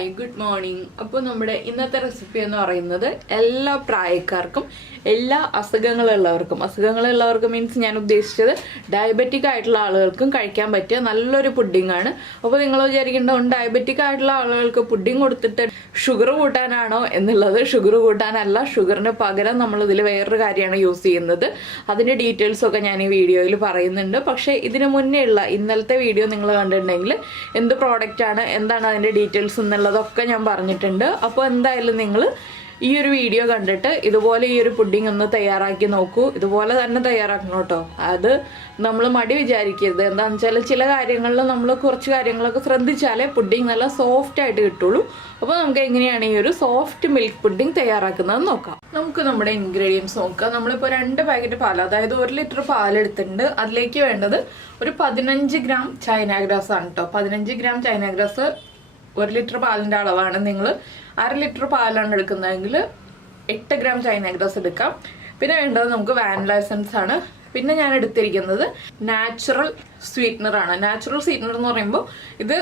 Hi good morning. അപ്പോൾ നമ്മുടെ ഇന്നത്തെ റെസിപ്പി എന്ന് പറയുന്നത് എല്ലാ പ്രായക്കാർക്കും എല്ലാ അസുഖങ്ങളുള്ളവർക്കും മീൻസ് ഞാൻ ഉദ്ദേശിച്ചത് ഡയബറ്റിക് ആയിട്ടുള്ള ആളുകൾക്കും കഴിക്കാൻ പറ്റിയ നല്ലൊരു പുഡിംഗ് ആണ്. അപ്പോൾ നിങ്ങൾ വിചാരിക്കേണ്ടത് ഡയബറ്റിക് ആയിട്ടുള്ള ആളുകൾക്ക് പുഡിംഗ് കൊടുത്തിട്ട് ഷുഗർ കൂട്ടാനാണോ എന്നുള്ളത്. ഷുഗർ കൂട്ടാനല്ല, ഷുഗറിന് പകരം നമ്മൾ ഇതിൽ വേറൊരു കാര്യമാണ് യൂസ് ചെയ്യുന്നത്. അതിൻ്റെ ഡീറ്റെയിൽസ് ഒക്കെ ഞാൻ ഈ വീഡിയോയിൽ പറയുന്നുണ്ട്. പക്ഷേ ഇതിന് മുന്നേ ഉള്ള ഇന്നലത്തെ വീഡിയോ നിങ്ങൾ കണ്ടിട്ടുണ്ടെങ്കിൽ എന്ത് പ്രോഡക്റ്റ് ആണ്, എന്താണ് അതിൻ്റെ ഡീറ്റെയിൽസ് എന്നുള്ളതൊക്കെ ഞാൻ പറഞ്ഞിട്ടുണ്ട്. അപ്പോൾ എന്തായാലും നിങ്ങൾ ഈ ഒരു വീഡിയോ കണ്ടിട്ട് ഇതുപോലെ ഈ ഒരു പുഡിംഗ് ഒന്ന് തയ്യാറാക്കി നോക്കൂ. ഇതുപോലെ തന്നെ തയ്യാറാക്കണം കേട്ടോ. അത് നമ്മൾ മടി വിചാരിക്കരുത്. എന്താണെന്ന് വെച്ചാൽ ചില കാര്യങ്ങളിൽ നമ്മൾ കുറച്ച് കാര്യങ്ങളൊക്കെ ശ്രദ്ധിച്ചാലേ പുഡിംഗ് നല്ല സോഫ്റ്റ് ആയിട്ട് കിട്ടുള്ളൂ. അപ്പോൾ നമുക്ക് എങ്ങനെയാണ് ഈ ഒരു സോഫ്റ്റ് മിൽക്ക് പുഡിംഗ് തയ്യാറാക്കുന്നത് നോക്കാം. നമുക്ക് നമ്മുടെ ഇൻഗ്രീഡിയൻസ് നോക്കാം. നമ്മളിപ്പോൾ 2 പാക്കറ്റ് പാൽ, അതായത് 1 ലിറ്റർ പാലെടുത്തിട്ടുണ്ട്. അതിലേക്ക് വേണ്ടത് ഒരു 15 ഗ്രാം ചൈന ഗ്രാസ് ആണ് കേട്ടോ. 15 ഗ്രാം ചൈന ഗ്രാസ് 1 ലിറ്റർ പാലിൻ്റെ അളവാണ്. നിങ്ങൾ 1/2 ലിറ്റർ പാലാണ് എടുക്കുന്നതെങ്കിൽ 8 ഗ്രാം ചൈന ഗ്രാസ് എടുക്കാം. പിന്നെ വേണ്ടത് നമുക്ക് വാനില എസൻസ് ആണ്. പിന്നെ ഞാൻ എടുത്തിരിക്കുന്നത് നാച്ചുറൽ സ്വീറ്റ്നർ ആണ്. നാച്ചുറൽ സ്വീറ്റ്നർ എന്ന് പറയുമ്പോൾ ഇത്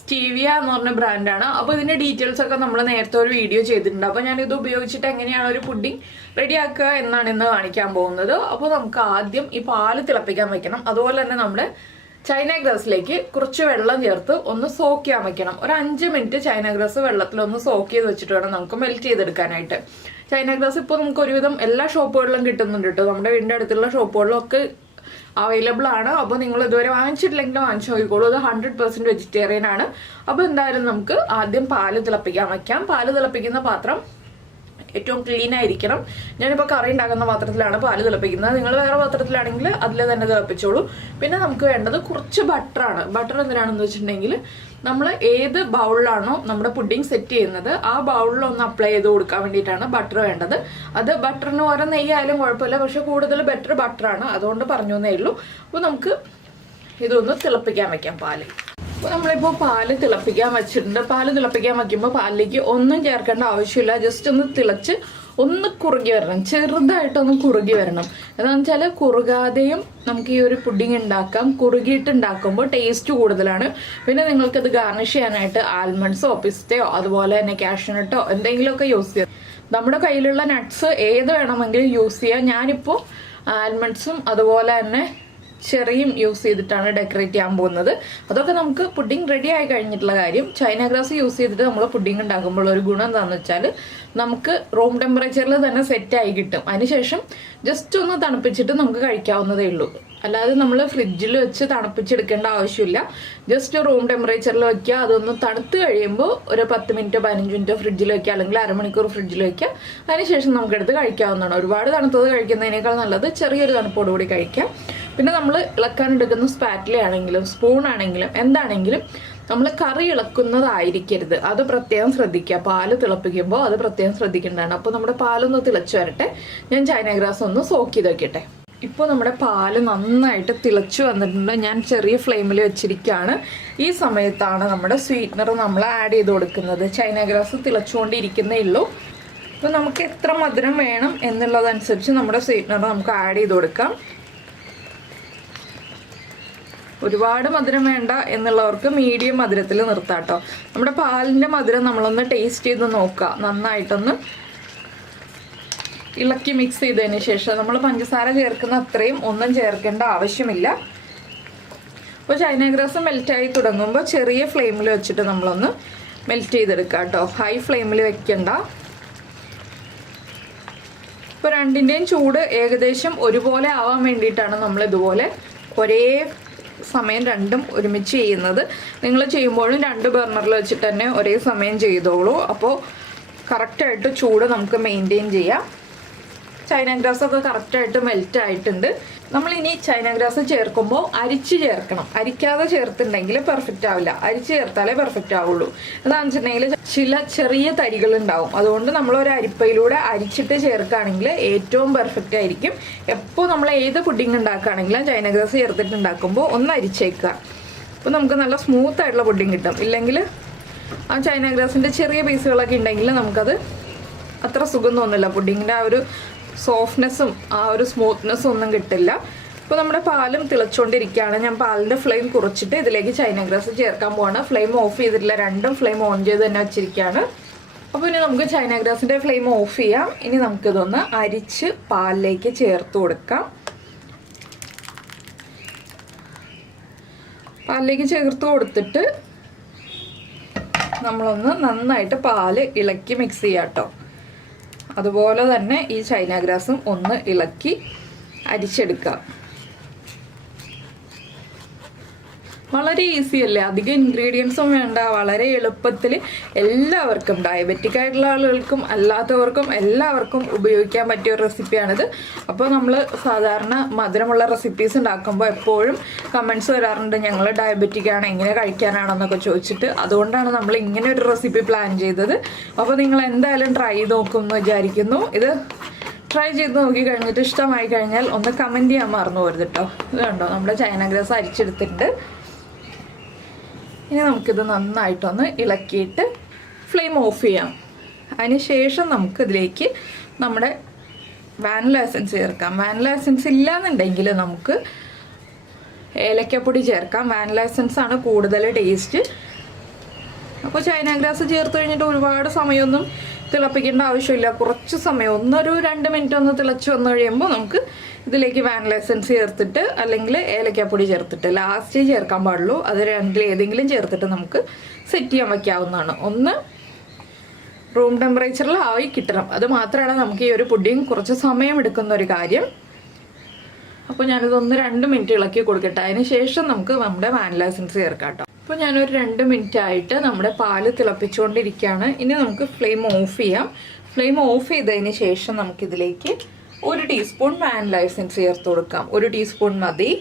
സ്റ്റീവിയ എന്ന് പറഞ്ഞ ബ്രാൻഡാണ്. അപ്പോൾ ഇതിന്റെ ഡീറ്റെയിൽസ് ഒക്കെ നമ്മൾ നേരത്തെ ഒരു വീഡിയോ ചെയ്തിട്ടുണ്ട്. അപ്പോൾ ഞാൻ ഇത് ഉപയോഗിച്ചിട്ട് എങ്ങനെയാണ് ഒരു പുഡിംഗ് റെഡിയാക്കുക എന്നാണ് ഇന്ന് കാണിക്കാൻ പോകുന്നത്. അപ്പോൾ നമുക്ക് ആദ്യം ഈ പാല് തിളപ്പിക്കാൻ വെക്കണം. അതുപോലെ തന്നെ നമ്മുടെ ചൈന ഗ്രാസിലേക്ക് കുറച്ച് വെള്ളം ചേർത്ത് ഒന്ന് സോക്ക് ചെയ്യാൻ വെക്കണം. ഒരു 5 മിനിറ്റ് ചൈന ഗ്രാസ് വെള്ളത്തിൽ ഒന്ന് സോക്ക് ചെയ്ത് വെച്ചിട്ട് വേണം നമുക്ക് മെൽറ്റ് ചെയ്തെടുക്കാനായിട്ട്. ചൈന ഗ്രാസ് ഇപ്പോൾ നമുക്ക് ഒരുവിധം എല്ലാ ഷോപ്പുകളിലും കിട്ടുന്നുണ്ട് കേട്ടോ. നമ്മുടെ വീടിൻ്റെ അടുത്തുള്ള ഷോപ്പുകളിലൊക്കെ അവൈലബിൾ ആണ്. അപ്പോൾ നിങ്ങൾ ഇതുവരെ വാങ്ങിച്ചിട്ടില്ലെങ്കിൽ വാങ്ങിച്ചു നോക്കിക്കോളൂ. അത് 100% വെജിറ്റേറിയൻ ആണ്. അപ്പോൾ എന്തായാലും നമുക്ക് ആദ്യം പാല് തിളപ്പിക്കാൻ വയ്ക്കാം. പാല് തിളപ്പിക്കുന്ന പാത്രം ഏറ്റവും ക്ലീൻ ആയിരിക്കണം. ഞാനിപ്പോൾ കറി ഉണ്ടാക്കുന്ന പാത്രത്തിലാണ് പാല് തിളപ്പിക്കുന്നത്. നിങ്ങൾ വേറെ പാത്രത്തിലാണെങ്കിൽ അതിൽ തന്നെ തിളപ്പിച്ചോളൂ. പിന്നെ നമുക്ക് വേണ്ടത് കുറച്ച് ബട്ടറാണ്. ബട്ടർ എന്തിനാണെന്ന് വെച്ചിട്ടുണ്ടെങ്കിൽ നമ്മൾ ഏത് ബൗളിലാണോ നമ്മുടെ പുഡിംഗ് സെറ്റ് ചെയ്യുന്നത് ആ ബൗളിലൊന്ന് അപ്ലൈ ചെയ്ത് കൊടുക്കാൻ വേണ്ടിയിട്ടാണ് ബട്ടർ വേണ്ടത്. അത് ബട്ടറിന് ഓരോ നെയ്യായാലും കുഴപ്പമില്ല, പക്ഷെ കൂടുതൽ ബെറ്റർ ബട്ടറാണ്, അതുകൊണ്ട് പറഞ്ഞു എന്നേ ഉള്ളൂ. അപ്പോൾ നമുക്ക് ഇതൊന്ന് തിളപ്പിക്കാൻ വെക്കാം പാല്. അപ്പോൾ നമ്മളിപ്പോൾ പാല് തിളപ്പിക്കാൻ വെച്ചിട്ടുണ്ട്. പാല് തിളപ്പിക്കാൻ വയ്ക്കുമ്പോൾ പാലിലേക്ക് ഒന്നും ചേർക്കേണ്ട ആവശ്യമില്ല. ജസ്റ്റ് ഒന്ന് തിളച്ച് ഒന്ന് കുറുകി വരണം, ചെറുതായിട്ടൊന്ന് കുറുകി വരണം. എന്താണെന്ന് വെച്ചാൽ കുറുകാതെയും നമുക്ക് ഈ ഒരു പുഡിംഗ് ഉണ്ടാക്കാം. കുറുകിയിട്ട് ഉണ്ടാക്കുമ്പോൾ ടേസ്റ്റ് കൂടുതലാണ്. പിന്നെ നിങ്ങൾക്കത് ഗാർണിഷ് ചെയ്യാനായിട്ട് ആൽമണ്ട്സോ പിസ്തയോ അതുപോലെ തന്നെ കാഷ്യൂനട്ടോ എന്തെങ്കിലുമൊക്കെ യൂസ് ചെയ്യാം. നമ്മുടെ കയ്യിലുള്ള നട്ട്സ് ഏത് വേണമെങ്കിലും യൂസ് ചെയ്യാം. ഞാനിപ്പോൾ ആൽമണ്ട്സും അതുപോലെ തന്നെ ചെറിയും യൂസ് ചെയ്തിട്ടാണ് ഡെക്കറേറ്റ് ചെയ്യാൻ പോകുന്നത്. അതൊക്കെ നമുക്ക് പുഡിംഗ് റെഡി ആയി കഴിഞ്ഞിട്ടുള്ള കാര്യം. ചൈന ഗ്രാസ് യൂസ് ചെയ്തിട്ട് നമ്മൾ പുഡിംഗ് ഉണ്ടാക്കുമ്പോൾ ഒരു ഗുണം എന്താണെന്ന് വെച്ചാൽ നമുക്ക് റൂം ടെമ്പറേച്ചറിൽ തന്നെ സെറ്റായി കിട്ടും. അതിനുശേഷം ജസ്റ്റ് ഒന്ന് തണുപ്പിച്ചിട്ട് നമുക്ക് കഴിക്കാവുന്നതേ ഉള്ളൂ. അല്ലാതെ നമ്മൾ ഫ്രിഡ്ജിൽ വെച്ച് തണുപ്പിച്ചെടുക്കേണ്ട ആവശ്യമില്ല. ജസ്റ്റ് റൂം ടെമ്പറേച്ചറിൽ വെക്കുക. അതൊന്ന് തണുത്ത് കഴിയുമ്പോൾ ഒരു 10 മിനിറ്റോ 15 മിനിറ്റോ ഫ്രിഡ്ജിൽ വെക്കുക, അല്ലെങ്കിൽ അരമണിക്കൂർ ഫ്രിഡ്ജിൽ വെക്കുക. അതിനുശേഷം നമുക്കെടുത്ത് കഴിക്കാവുന്നതാണ്. ഒരുപാട് തണുത്തത് കഴിക്കുന്നതിനേക്കാൾ നല്ലത് ചെറിയൊരു തണുപ്പോടുകൂടി കഴിക്കാം. പിന്നെ നമ്മൾ ഇളക്കാൻ എടുക്കുന്ന സ്പാറ്റില ആണെങ്കിലും സ്പൂൺ ആണെങ്കിലും എന്താണെങ്കിലും നമ്മൾ കറി ഇളക്കുന്നതായിരിക്കരുത്. അത് പ്രത്യേകം ശ്രദ്ധിക്കുക. പാല് തിളപ്പിക്കുമ്പോൾ അത് പ്രത്യേകം ശ്രദ്ധിക്കേണ്ടതാണ്. അപ്പോൾ നമ്മുടെ പാലൊന്ന് തിളച്ചു വരട്ടെ. ഞാൻ ചൈന ഗ്രാസ് ഒന്ന് സോക്ക് ചെയ്ത് വെക്കട്ടെ. ഇപ്പോൾ നമ്മുടെ പാല് നന്നായിട്ട് തിളച്ചു വന്നിട്ടുണ്ട്. ഞാൻ ചെറിയ ഫ്ലെയിമിൽ വെച്ചിരിക്കുകയാണ്. ഈ സമയത്താണ് നമ്മുടെ സ്വീറ്റ്നർ നമ്മൾ ആഡ് ചെയ്ത് കൊടുക്കുന്നത്. ചൈന ഗ്രാസ് തിളച്ചുകൊണ്ടിരിക്കുന്നേ ഉള്ളൂ. അപ്പോൾ നമുക്ക് എത്ര മധുരം വേണം എന്നുള്ളതനുസരിച്ച് നമ്മുടെ സ്വീറ്റ്നർ നമുക്ക് ആഡ് ചെയ്ത് കൊടുക്കാം. ഒരുപാട് മധുരം വേണ്ട എന്നുള്ളവർക്ക് മീഡിയം മധുരത്തിൽ നിർത്താം കേട്ടോ. നമ്മുടെ പാലിൻ്റെ മധുരം നമ്മളൊന്ന് ടേസ്റ്റ് ചെയ്ത് നോക്കുക. നന്നായിട്ടൊന്ന് ഇളക്കി മിക്സ് ചെയ്തതിന് ശേഷം നമ്മൾ പഞ്ചസാര ചേർക്കുന്ന അത്രയും ഒന്നും ചേർക്കേണ്ട ആവശ്യമില്ല. അപ്പോൾ ചൈന ഗ്രാസ് മെൽറ്റായി തുടങ്ങുമ്പോൾ ചെറിയ ഫ്ലെയിമിൽ വെച്ചിട്ട് നമ്മളൊന്ന് മെൽറ്റ് ചെയ്തെടുക്കുക കേട്ടോ. ഹൈ ഫ്ലെയിമിൽ വെക്കണ്ട. ഇപ്പോൾ രണ്ടിൻ്റെയും ചൂട് ഏകദേശം ഒരുപോലെ ആവാൻ വേണ്ടിയിട്ടാണ് നമ്മൾ ഇതുപോലെ ഒരേ സമയം രണ്ടും ഒരുമിച്ച് ചെയ്യുന്നത്. നിങ്ങൾ ചെയ്യുമ്പോഴും 2 ബർണറിൽ വെച്ചിട്ട് തന്നെ ഒരേ സമയം ചെയ്തോളൂ. അപ്പോൾ കറക്റ്റായിട്ട് ചൂട് നമുക്ക് മെയിൻറ്റെയിൻ ചെയ്യാം. ചൈന ഗ്രാസ് ഒക്കെ കറക്റ്റായിട്ട് മെൽറ്റ് ആയിട്ടുണ്ട്. നമ്മളിനി ചൈന ഗ്രാസ് ചേർക്കുമ്പോൾ അരിച്ച് ചേർക്കണം. അരിക്കാതെ ചേർത്തിട്ടുണ്ടെങ്കിൽ പെർഫെക്റ്റ് ആവില്ല. അരിച്ച് ചേർത്താലേ പെർഫെക്റ്റ് ആവുള്ളൂ. എന്താണെന്ന് വെച്ചിട്ടുണ്ടെങ്കിൽ ചില ചെറിയ തരികൾ ഉണ്ടാവും. അതുകൊണ്ട് നമ്മൾ ഒരു അരിപ്പയിലൂടെ അരിച്ചിട്ട് ചേർക്കുകയാണെങ്കിൽ ഏറ്റവും പെർഫെക്റ്റ് ആയിരിക്കും. എപ്പോൾ നമ്മൾ ഏത് പുഡിംഗ് ഉണ്ടാക്കുകയാണെങ്കിലും ചൈന ഗ്രാസ് ചേർത്തിട്ട് ഉണ്ടാക്കുമ്പോൾ ഒന്ന് അരിച്ചേക്കുക. അപ്പോൾ നമുക്ക് നല്ല സ്മൂത്ത് ആയിട്ടുള്ള പുഡിംഗ് കിട്ടും. ഇല്ലെങ്കിൽ ആ ചൈന ഗ്രാസിൻ്റെ ചെറിയ പീസുകളൊക്കെ ഉണ്ടെങ്കിൽ നമുക്കത് അത്ര സുഖം തോന്നില്ല. പുഡിങ്ങിൻ്റെ ആ ഒരു സോഫ്റ്റ്നെസ്സും ആ ഒരു സ്മൂത്ത്നെസ്സും ഒന്നും കിട്ടില്ല. അപ്പോൾ നമ്മുടെ പാലും തിളച്ചുകൊണ്ടിരിക്കുകയാണ്. ഞാൻ പാലിൻ്റെ ഫ്ലെയിം കുറച്ചിട്ട് ഇതിലേക്ക് ചൈന ഗ്രാസ് ചേർക്കാൻ പോവാണ്. ഫ്ലെയിം ഓഫ് ചെയ്തിട്ടില്ല, രണ്ടും ഫ്ലെയിം ഓൺ ചെയ്ത് തന്നെ വെച്ചിരിക്കുകയാണ്. അപ്പോൾ ഇനി നമുക്ക് ചൈന ഗ്രാസിൻ്റെ ഫ്ലെയിം ഓഫ് ചെയ്യാം. ഇനി നമുക്കിതൊന്ന് അരിച്ച് പാലിലേക്ക് ചേർത്ത് കൊടുക്കാം. പാലിലേക്ക് ചേർത്ത് കൊടുത്തിട്ട് നമ്മളൊന്ന് നന്നായിട്ട് പാല് ഇളക്കി മിക്സ് ചെയ്യാം കേട്ടോ. അതുപോലെ തന്നെ ഈ ചൈന ഗ്രാസും ഒന്ന് ഇളക്കി അരിച്ചെടുക്കാം. വളരെ ഈസി അല്ലേ, അധികം ഇൻഗ്രീഡിയൻസും വേണ്ട, വളരെ എളുപ്പത്തിൽ എല്ലാവർക്കും, ഡയബറ്റിക് ആയിട്ടുള്ള ആളുകൾക്കും അല്ലാത്തവർക്കും എല്ലാവർക്കും ഉപയോഗിക്കാൻ പറ്റിയ ഒരു റെസിപ്പിയാണിത്. അപ്പോൾ നമ്മൾ സാധാരണ മധുരമുള്ള റെസിപ്പീസ് ഉണ്ടാക്കുമ്പോൾ എപ്പോഴും കമൻസ് വരാറുണ്ട്, ഞങ്ങൾ ഡയബറ്റിക് ആണ്, എങ്ങനെ കഴിക്കാനാണെന്നൊക്കെ ചോദിച്ചിട്ട്. അതുകൊണ്ടാണ് നമ്മൾ ഇങ്ങനെ ഒരു റെസിപ്പി പ്ലാൻ ചെയ്തത്. അപ്പോൾ നിങ്ങൾ എന്തായാലും ട്രൈ ചെയ്ത് നോക്കും എന്ന് വിചാരിക്കുന്നു. ഇത് ട്രൈ ചെയ്ത് നോക്കി കഴിഞ്ഞിട്ട് ഇഷ്ടമായി കഴിഞ്ഞാൽ ഒന്ന് കമൻറ്റ് ചെയ്യാൻ മറന്നു പോരുത് കേട്ടോ. ഇത് കണ്ടോ, നമ്മുടെ ചൈന ഗ്രാസ് അരിച്ചെടുത്തിട്ടുണ്ട്. ഇനി നമുക്കിത് നന്നായിട്ടൊന്ന് ഇളക്കിയിട്ട് ഫ്ലെയിം ഓഫ് ചെയ്യാം. അതിന് ശേഷം നമുക്കിതിലേക്ക് നമ്മുടെ വാനില എസൻസ് ചേർക്കാം. വാനില എസൻസ് ഇല്ലാന്നുണ്ടെങ്കിൽ നമുക്ക് ഏലക്കപ്പൊടി ചേർക്കാം. വാനില എസൻസ് ആണ് കൂടുതൽ ടേസ്റ്റ്. അപ്പോൾ ചൈന ഗ്രാസ് ചേർത്ത് കഴിഞ്ഞിട്ട് ഒരുപാട് സമയമൊന്നും തിളപ്പിക്കേണ്ട ആവശ്യമില്ല. കുറച്ച് സമയം, 1-2 മിനിറ്റ് ഒന്ന് തിളച്ച് വന്നു കഴിയുമ്പോൾ നമുക്ക് ഇതിലേക്ക് വാനില എസൻസ് ചേർത്തിട്ട് അല്ലെങ്കിൽ ഏലക്കാപ്പൊടി ചേർത്തിട്ട് ലാസ്റ്റ് ചേർക്കാൻ പാടുള്ളൂ. അത് രണ്ടിൽ ഏതെങ്കിലും ചേർത്തിട്ട് നമുക്ക് സെറ്റ് ചെയ്യാൻ വയ്ക്കാവുന്നതാണ്. ഒന്ന് റൂം ടെമ്പറേച്ചറിൽ ആയി കിട്ടണം. അത് മാത്രമാണ് നമുക്ക് ഈ ഒരു പുഡിംഗ് കുറച്ച് സമയം എടുക്കുന്ന ഒരു കാര്യം. അപ്പോൾ ഞാനിത് 1-2 മിനിറ്റ് ഇളക്കി കൊടുക്കട്ടെ. അതിന് ശേഷം നമുക്ക് നമ്മുടെ വാനില എസൻസ് ചേർക്കാം കേട്ടോ. അപ്പോൾ ഞാനൊരു 2 മിനിറ്റ് ആയിട്ട് നമ്മുടെ പാല് തിളപ്പിച്ചുകൊണ്ടിരിക്കുകയാണ്. ഇനി നമുക്ക് ഫ്ലെയിം ഓഫ് ചെയ്യാം. ഫ്ലെയിം ഓഫ് ചെയ്തതിന് ശേഷം നമുക്കിതിലേക്ക് 1 ടീസ്പൂൺ വാനില എസൻസ് ചേർത്ത് കൊടുക്കാം. 1 ടീസ്പൂൺ മതി.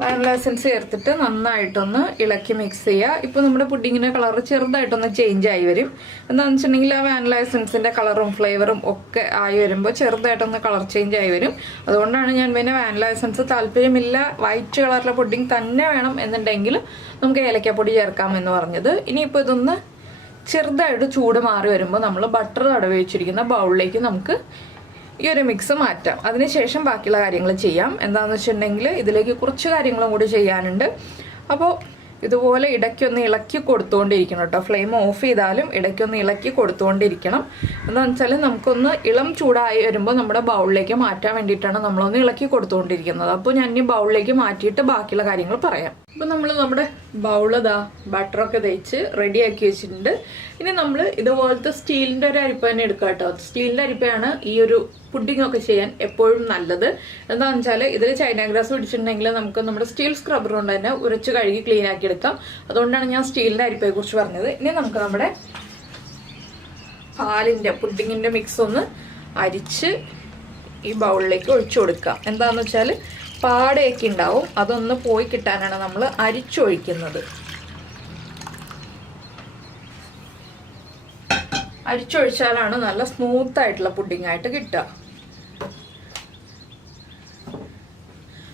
വാനില എസൻസ് ചേർത്തിട്ട് നന്നായിട്ടൊന്ന് ഇളക്കി മിക്സ് ചെയ്യുക. ഇപ്പോൾ നമ്മുടെ പുഡിങ്ങിൻ്റെ കളർ ചെറുതായിട്ടൊന്ന് ചേഞ്ച് ആയി വരും. എന്താണെന്ന് വെച്ചിട്ടുണ്ടെങ്കിൽ ആ വാനില എസൻസിൻ്റെ കളറും ഫ്ലേവറും ഒക്കെ ആയി വരുമ്പോൾ ചെറുതായിട്ടൊന്ന് കളർ ചേഞ്ച് ആയി വരും. അതുകൊണ്ടാണ് ഞാൻ പിന്നെ വാനില എസൻസ് താല്പര്യമില്ല, വൈറ്റ് കളറിലെ പുഡിങ് തന്നെ വേണം എന്നുണ്ടെങ്കിൽ നമുക്ക് ഏലക്കപ്പൊടി ചേർക്കാം എന്ന് പറഞ്ഞത്. ഇനിയിപ്പോൾ ഇതൊന്ന് ചെറുതായിട്ട് ചൂട് മാറി വരുമ്പോൾ നമ്മൾ ബട്ടർ തടവി വെച്ചിരിക്കുന്ന ബൗളിലേക്ക് നമുക്ക് ഈ ഒരു മിക്സ് മാറ്റാം. അതിനുശേഷം ബാക്കിയുള്ള കാര്യങ്ങൾ ചെയ്യാം. എന്താണെന്ന് വെച്ചിട്ടുണ്ടെങ്കിൽ ഇതിലേക്ക് കുറച്ച് കാര്യങ്ങളും കൂടി ചെയ്യാനുണ്ട്. അപ്പോൾ ഇതുപോലെ ഇടയ്ക്കൊന്ന് ഇളക്കി കൊടുത്തുകൊണ്ടിരിക്കണം കേട്ടോ. ഫ്ലെയിം ഓഫ് ചെയ്താലും ഇടയ്ക്കൊന്ന് ഇളക്കി കൊടുത്തുകൊണ്ടിരിക്കണം. എന്താണെന്ന് വെച്ചാൽ നമുക്കൊന്ന് ഇളം ചൂടായി വരുമ്പോൾ നമ്മുടെ ബൗളിലേക്ക് മാറ്റാൻ വേണ്ടിയിട്ടാണ് നമ്മളൊന്ന് ഇളക്കി കൊടുത്തുകൊണ്ടിരിക്കുന്നത്. അപ്പോൾ ഞാൻ ഈ ബൗളിലേക്ക് മാറ്റിയിട്ട് ബാക്കിയുള്ള കാര്യങ്ങൾ പറയാം. അപ്പോൾ നമ്മൾ നമ്മുടെ ബൗള് ബട്ടറൊക്കെ തേച്ച് റെഡിയാക്കി വെച്ചിട്ടുണ്ട്. ഇനി നമ്മൾ ഇതുപോലത്തെ സ്റ്റീലിൻ്റെ ഒരു അരിപ്പ തന്നെ എടുക്കുക കേട്ടോ. സ്റ്റീലിൻ്റെ അരിപ്പയാണ് ഈ ഒരു പുഡിംഗ് ഒക്കെ ചെയ്യാൻ എപ്പോഴും നല്ലത്. എന്താണെന്ന് വെച്ചാൽ ഇതിൽ ചൈന ഗ്രാസ് പിടിച്ചിട്ടുണ്ടെങ്കിൽ നമുക്ക് നമ്മുടെ സ്റ്റീൽ സ്ക്രബ്ബർ കൊണ്ട് തന്നെ ഉരച്ച് കഴുകി ക്ലീൻ ആക്കി എടുക്കാം. അതുകൊണ്ടാണ് ഞാൻ സ്റ്റീലിൻ്റെ അരിപ്പയെ കുറിച്ച് പറഞ്ഞത്. ഇനി നമുക്ക് നമ്മുടെ പാലിൻ്റെ പുഡിങ്ങിൻ്റെ മിക്സ് ഒന്ന് അരിച്ച് ഈ ബൗളിലേക്ക് ഒഴിച്ചു കൊടുക്കാം. എന്താണെന്ന് വെച്ചാൽ പാടയൊക്കെ ഉണ്ടാവും, അതൊന്ന് പോയി കിട്ടാനാണ് നമ്മൾ അരിച്ചൊഴിക്കുന്നത്. അരിച്ചൊഴിച്ചാലാണ് നല്ല സ്മൂത്ത് ആയിട്ടുള്ള പുഡിംഗ് ആയിട്ട് കിട്ടുക.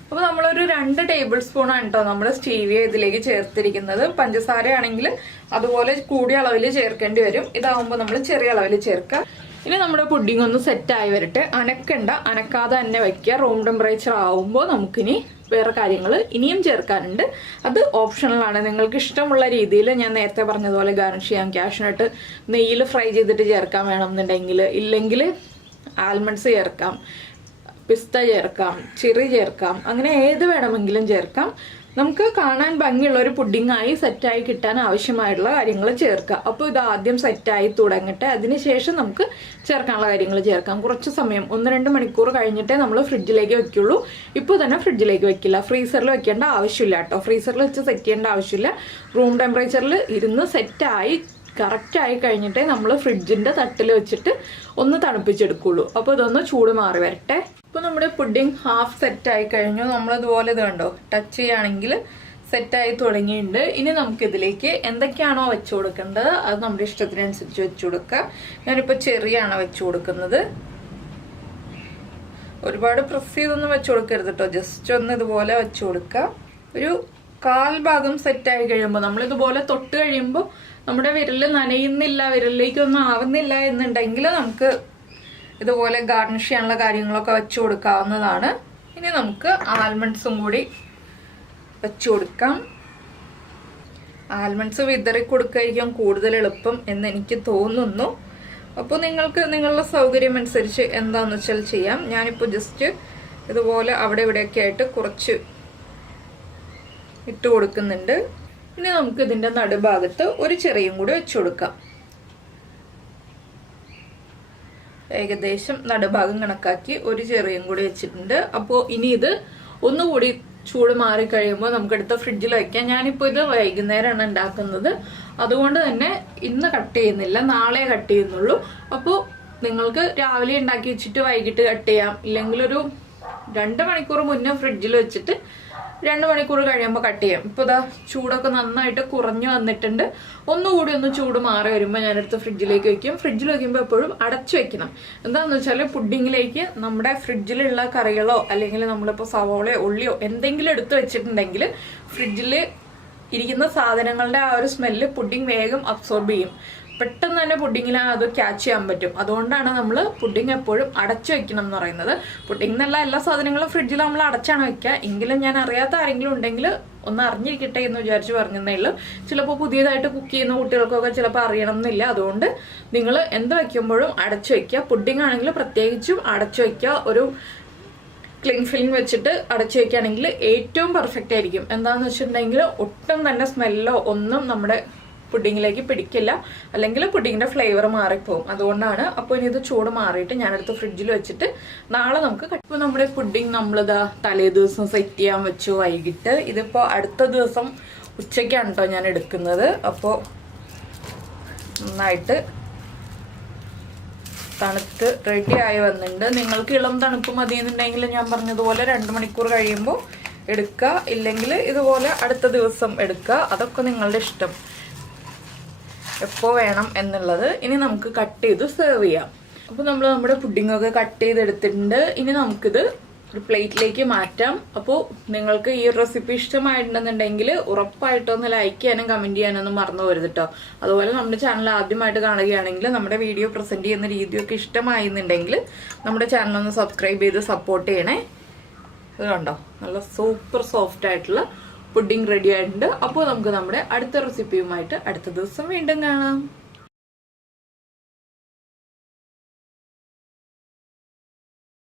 അപ്പോൾ നമ്മളൊരു 2 ടേബിൾ സ്പൂണാണ് കേട്ടോ നമ്മൾ സ്റ്റീവിയ ഇതിലേക്ക് ചേർത്തിരിക്കുന്നത്. പഞ്ചസാരയാണെങ്കിൽ അതുപോലെ കൂടിയ അളവിൽ ചേർക്കേണ്ടി വരും. ഇതാവുമ്പോൾ നമ്മൾ ചെറിയ അളവിൽ ചേർക്കുക. ഇനി നമ്മുടെ പുഡിംഗ് ഒന്ന് സെറ്റായി വരട്ടെ. അനക്കണ്ട, അനക്കാതെ തന്നെ വയ്ക്കുക. റൂം ടെമ്പറേച്ചർ ആവുമ്പോൾ നമുക്കിനി വേറെ കാര്യങ്ങൾ ഇനിയും ചേർക്കാനുണ്ട്. അത് ഓപ്ഷണലാണ്. നിങ്ങൾക്ക് ഇഷ്ടമുള്ള രീതിയിൽ ഞാൻ നേരത്തെ പറഞ്ഞതുപോലെ ഗാർണിഷ് ചെയ്യാം. കാഷ്നട്ട് നെയ്യിൽ ഫ്രൈ ചെയ്തിട്ട് ചേർക്കാൻ വേണമെന്നുണ്ടെങ്കിൽ, ഇല്ലെങ്കിൽ ആൽമണ്ട്സ് ചേർക്കാം, പിസ്ത ചേർക്കാം, ചെറി ചേർക്കാം, അങ്ങനെ ഏത് വേണമെങ്കിലും ചേർക്കാം. നമുക്ക് കാണാൻ ഭംഗിയുള്ള ഒരു പുഡിംഗായി സെറ്റായി കിട്ടാൻ ആവശ്യമായിട്ടുള്ള കാര്യങ്ങൾ ചേർക്കാം. അപ്പോൾ ഇത് ആദ്യം സെറ്റായി തുടങ്ങട്ടെ. അതിനുശേഷം നമുക്ക് ചേർക്കാനുള്ള കാര്യങ്ങൾ ചേർക്കാം. കുറച്ച് സമയം 1-2 മണിക്കൂർ കഴിഞ്ഞിട്ടേ നമ്മൾ ഫ്രിഡ്ജിലേക്ക് വെക്കുള്ളൂ. ഇപ്പോൾ തന്നെ ഫ്രിഡ്ജിലേക്ക് വെക്കില്ല, ഫ്രീസറിൽ വെക്കേണ്ട ആവശ്യമില്ല കേട്ടോ. ഫ്രീസറിൽ വെച്ച് സെറ്റ് ചെയ്യേണ്ട ആവശ്യമില്ല. റൂം ടെമ്പറേച്ചറിൽ ഇരുന്ന് സെറ്റായി കറക്റ്റായി കഴിഞ്ഞിട്ടേ നമ്മൾ ഫ്രിഡ്ജിൻ്റെ തട്ടിൽ വെച്ചിട്ട് ഒന്ന് തണുപ്പിച്ചെടുക്കുള്ളൂ. അപ്പോൾ ഇതൊന്ന് ചൂട് മാറി വരട്ടെ. ഇപ്പോൾ നമ്മുടെ പുഡിംഗ് ഹാഫ് സെറ്റായി കഴിഞ്ഞു. നമ്മളിതുപോലെ ഇത് കണ്ടോ, ടച്ച് ചെയ്യുകയാണെങ്കിൽ സെറ്റായി തുടങ്ങിയിട്ടുണ്ട്. ഇനി നമുക്കിതിലേക്ക് എന്തൊക്കെയാണോ വെച്ചു കൊടുക്കേണ്ടത് അത് നമ്മുടെ ഇഷ്ടത്തിനനുസരിച്ച് വെച്ചു കൊടുക്കുക. ഞാനിപ്പോൾ ചെറിയാണ് വെച്ചു കൊടുക്കുന്നത്. ഒരുപാട് പ്രസ് ചെയ്തൊന്നും വെച്ചു കൊടുക്കരുത് കേട്ടോ, ജസ്റ്റ് ഒന്ന് ഇതുപോലെ വെച്ചു കൊടുക്കുക. ഒരു 1/4 ഭാഗം സെറ്റായി കഴിയുമ്പോൾ നമ്മളിതുപോലെ തൊട്ട് കഴിയുമ്പോൾ നമ്മുടെ വിരൽ നനയുന്നില്ല, വിരലിലേക്കൊന്നും ആവുന്നില്ല എന്നുണ്ടെങ്കിൽ നമുക്ക് ഇതുപോലെ ഗാർണിഷ് ചെയ്യാനുള്ള കാര്യങ്ങളൊക്കെ വെച്ച് കൊടുക്കാവുന്നതാണ്. ഇനി നമുക്ക് ആൽമണ്ട്സും കൂടി വെച്ച് കൊടുക്കാം. ആൽമണ്ട്സ് വിതറി കൊടുക്കുകയായിരിക്കും കൂടുതൽ എളുപ്പം എന്ന് എനിക്ക് തോന്നുന്നു. അപ്പോൾ നിങ്ങൾക്ക് നിങ്ങളുടെ സൗകര്യം അനുസരിച്ച് എന്താണെന്ന് വെച്ചാൽ ചെയ്യാം. ഞാനിപ്പോൾ ജസ്റ്റ് ഇതുപോലെ അവിടെ ഇവിടെയൊക്കെ ആയിട്ട് കുറച്ച് ഇട്ട് കൊടുക്കുന്നുണ്ട്. ഇനി നമുക്ക് ഇതിൻ്റെ നടുഭാഗത്ത് ഒരു ചെറിയും കൂടി വെച്ച് കൊടുക്കാം. ഏകദേശം നടുഭാഗം കണക്കാക്കി ഒരു ചെറിയും കൂടി വെച്ചിട്ടുണ്ട്. അപ്പോൾ ഇനി ഇത് ഒന്നുകൂടി ചൂട് മാറി കഴിയുമ്പോൾ നമുക്ക് എടുത്ത് ഫ്രിഡ്ജിൽ വയ്ക്കാം. ഞാനിപ്പോൾ ഇത് വൈകുന്നേരമാണ് ഉണ്ടാക്കുന്നത്, അതുകൊണ്ട് തന്നെ ഇന്ന് കട്ട് ചെയ്യുന്നില്ല, നാളെ കട്ട് ചെയ്യുന്നുള്ളൂ. അപ്പോൾ നിങ്ങൾക്ക് രാവിലെ ഉണ്ടാക്കി വെച്ചിട്ട് വൈകിട്ട് കട്ട് ചെയ്യാം, ഇല്ലെങ്കിൽ ഒരു 2 മണിക്കൂർ മുന്നേ ഫ്രിഡ്ജിൽ വെച്ചിട്ട് 2 മണിക്കൂർ കഴിയുമ്പോൾ കട്ട് ചെയ്യാം. ഇപ്പോൾ ഇതാ ചൂടൊക്കെ നന്നായിട്ട് കുറഞ്ഞു വന്നിട്ടുണ്ട്. ഒന്നുകൂടി ഒന്ന് ചൂട് മാറി വരുമ്പോൾ ഞാനെടുത്ത് ഫ്രിഡ്ജിലേക്ക് വെക്കും. ഫ്രിഡ്ജിൽ വെക്കുമ്പോൾ എപ്പോഴും അടച്ചു വെക്കണം. എന്താണെന്ന് വെച്ചാൽ പുഡിങ്ങിലേക്ക് നമ്മുടെ ഫ്രിഡ്ജിലുള്ള കറികളോ അല്ലെങ്കിൽ നമ്മളിപ്പോൾ സവോളയോ ഉള്ളിയോ എന്തെങ്കിലും എടുത്ത് വെച്ചിട്ടുണ്ടെങ്കിൽ ഫ്രിഡ്ജിൽ ഇരിക്കുന്ന സാധനങ്ങളുടെ ആ ഒരു സ്മെല്ല് പുഡിങ് വേഗം അബ്സോർബ് ചെയ്യും. പെട്ടെന്ന് തന്നെ പുഡിങ്ങിൽ അത് ക്യാച്ച് ചെയ്യാൻ പറ്റും. അതുകൊണ്ടാണ് നമ്മൾ പുഡിങ് എപ്പോഴും അടച്ചു വെക്കണം എന്ന് പറയുന്നത്. പുഡിങ് എന്നല്ല, എല്ലാ സാധനങ്ങളും ഫ്രിഡ്ജിൽ നമ്മൾ അടച്ചാണ് വെക്കുക. എങ്കിലും ഞാൻ അറിയാത്ത ആരെങ്കിലും ഉണ്ടെങ്കിൽ ഒന്ന് അറിഞ്ഞിരിക്കട്ടെ എന്ന് വിചാരിച്ച് പറഞ്ഞതേ ഉള്ളൂ. ചിലപ്പോൾ പുതിയതായിട്ട് കുക്ക് ചെയ്യുന്ന കുട്ടികൾക്കൊക്കെ ചിലപ്പോൾ അറിയണം എന്നില്ല. അതുകൊണ്ട് നിങ്ങൾ എന്ത് വയ്ക്കുമ്പോഴും അടച്ചു വെക്കുക. പുഡിങ് ആണെങ്കിൽ പ്രത്യേകിച്ചും അടച്ചു വെക്കുക. ഒരു ക്ലിങ് ഫിലിം വെച്ചിട്ട് അടച്ചു വെക്കുകയാണെങ്കിൽ ഏറ്റവും പെർഫെക്റ്റ് ആയിരിക്കും. എന്താണെന്ന് വെച്ചിട്ടുണ്ടെങ്കിൽ ഒട്ടും തന്നെ സ്മെല്ലോ ഒന്നും നമ്മുടെ പുഡിങ്ങിലേക്ക് പിടിക്കില്ല, അല്ലെങ്കിൽ പുഡിങ്ങിന്റെ ഫ്ലേവർ മാറിപ്പോവും. അതുകൊണ്ടാണ്. അപ്പോൾ ഇനി ഇത് ചൂട് മാറിയിട്ട് ഞാനെടുത്ത് ഫ്രിഡ്ജിൽ വെച്ചിട്ട് നാളെ നമുക്ക് ഇപ്പോൾ നമ്മുടെ പുഡിങ് നമ്മളിതാ തലേ ദിവസം സെറ്റ് ചെയ്യാൻ വെച്ചു വൈകിട്ട്. ഇതിപ്പോൾ അടുത്ത ദിവസം ഉച്ചയ്ക്കാണ് കേട്ടോ ഞാൻ എടുക്കുന്നത്. അപ്പോൾ നന്നായിട്ട് തണുത്ത് റെഡി ആയി വന്നിട്ടുണ്ട്. നിങ്ങൾക്ക് ഇളം തണുപ്പ് മതിയെന്നുണ്ടെങ്കിൽ ഞാൻ പറഞ്ഞതുപോലെ 2 മണിക്കൂർ കഴിയുമ്പോൾ എടുക്കുക, ഇല്ലെങ്കിൽ ഇതുപോലെ അടുത്ത ദിവസം എടുക്കുക. അതൊക്കെ നിങ്ങളുടെ ഇഷ്ടം, എപ്പോൾ വേണം എന്നുള്ളത്. ഇനി നമുക്ക് കട്ട് ചെയ്ത് സെർവ് ചെയ്യാം. അപ്പോൾ നമ്മൾ നമ്മുടെ പുഡിങ്ങൊക്കെ കട്ട് ചെയ്തെടുത്തിട്ടുണ്ട്. ഇനി നമുക്കിത് ഒരു പ്ലേറ്റിലേക്ക് മാറ്റാം. അപ്പോൾ നിങ്ങൾക്ക് ഈ റെസിപ്പി ഇഷ്ടമായിട്ടുണ്ടെന്നുണ്ടെങ്കിൽ ഉറപ്പായിട്ടും ഒന്ന് ലൈക്ക് ചെയ്യാനും കമൻറ്റ് ചെയ്യാനൊന്നും മറന്നു പോരുത് കേട്ടോ. അതുപോലെ നമ്മുടെ ചാനൽ ആദ്യമായിട്ട് കാണുകയാണെങ്കിൽ നമ്മുടെ വീഡിയോ പ്രസൻറ്റ് ചെയ്യുന്ന രീതിയൊക്കെ ഇഷ്ടമായിരുന്നുണ്ടെങ്കിൽ നമ്മുടെ ചാനലൊന്ന് സബ്സ്ക്രൈബ് ചെയ്ത് സപ്പോർട്ട് ചെയ്യണേ. ഇത് കണ്ടോ, നല്ല സൂപ്പർ സോഫ്റ്റ് ആയിട്ടുള്ള പുഡിംഗ് റെഡി ആയിട്ടുണ്ട്. അപ്പോൾ നമുക്ക് നമ്മുടെ അടുത്ത റെസിപ്പിയുമായിട്ട് അടുത്ത ദിവസം വീണ്ടും കാണാം.